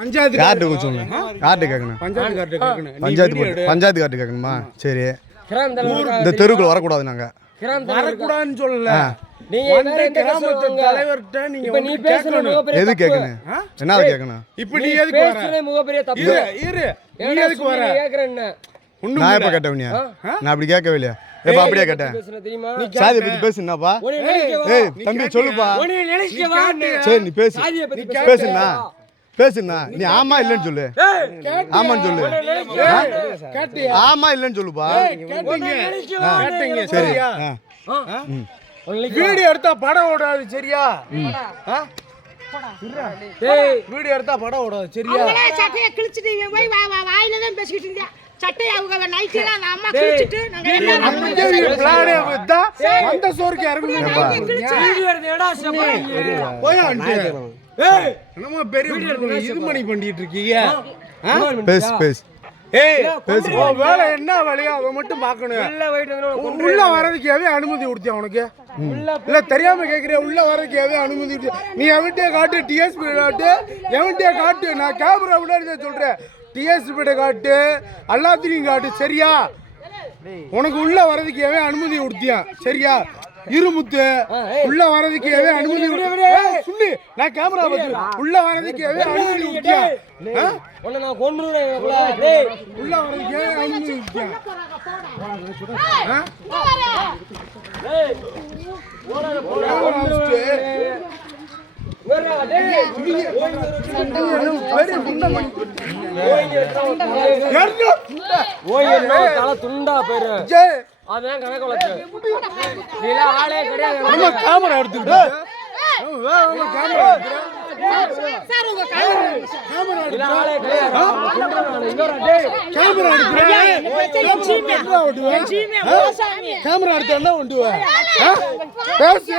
Panchayat card சொல்லுங்க. Card கேட்கணும். Panchayat card கேட்கணும். பஞ்சாயத்து கார்டு கேட்கணுமா? சரி. இந்த தெருவுக்குள்ள வரக்கூடாது. நாங்க வரக்கூடாதுன்னு சொல்லல. கிராமத்து தலைவர்கிட்ட நீங்க கேட்கணும். எது கேட்கணும்? என்ன கேட்கணும்? இப்ப நீ எதுக்கு வர? இரு நீ எதுக்கு வர? நான் எப்ப கேட்டவனியா? நான் அப்படி கேட்கவே இல்லையா? எப்ப அப்படியே கேட்டேன். சாதியை பத்தி பேசுனாப்பா. ஏய் தம்பி சொல்லுப்பா. சரி நீ பேசு. பேசுனா பேசுனா நீ ஆமா இல்லன்னு சொல்லு. ஆமான்னு சொல்லு. ஆமா இல்லன்னு சொல்லுப்பா. சரி வீடியோ எடுத்தா படம் ஓடாது. சரியா? வீடியோ எடுத்தா படம் ஓடாது. சரியா? சட்டையை கிழிச்சிட்டு போய் வாயில தான் பேசிக்கிட்டு இருந்தேன். சட்டையை அவங்க நைட்டில அந்த அம்மா கிழிச்சிட்டு நாங்க எல்லாம் பிளானே விட்டா அந்த சோறுக்கு இறங்குங்க. போய் ஏய் என்னமா பெரிய இது மணி பண்ணிட்டு இருக்கீங்க? பேஸ் பேஸ் ஏய் பேஸ் வேலை என்ன வேலையா அவ மட்டும் பார்க்கணும். உள்ள வரதுக்கே அனுமதி கொடுத்தியா உனக்கு? இல்ல தெரியாம கேக்குறியா? உள்ள வரதுக்கே அனுமதி நீ எவன்ட்டே காட்டு. டிஎஸ்பி காட்டு. எவன்ட்டே காட்டு. நான் கேமரா முன்னாடி சொல்றேன். டிஎஸ்பி காட்டு. எல்லாத்தையும் காட்டு. சரியா? உனக்கு உள்ள வரதுக்கே அனுமதி கொடுத்தியா? சரியா? இருமுத்து உள்ள வரதுக்கு அனுமதி சொல்லு. நான் கேமரா பத்தி உள்ள வரதுக்கு அனுமதி கொடுத்தியா? நான் கொன்றுறேன். உள்ள வரதுக்கு அனுமதி கொடுத்தியா? துண்டா பேரு அதான் கணக்கு வழக்கு. ஆளே கிடையாது. கேமரா எடுத்துக்கிட்டு கேமரா எடுத்து என்ன உண்டு? பேசு.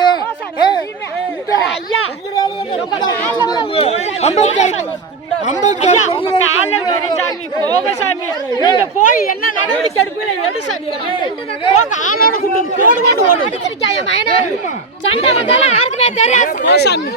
போய் என்ன நடவடிக்கை எடுப்பீங்க? எடு சாமி. ஆளோட கூட்டம் போடுவான்னு ஓடு. சண்டை வந்தாலும் யாருக்குமே தெரியாது. போ சாமி.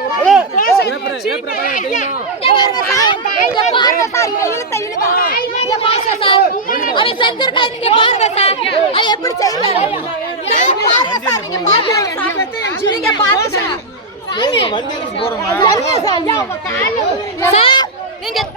நீங்க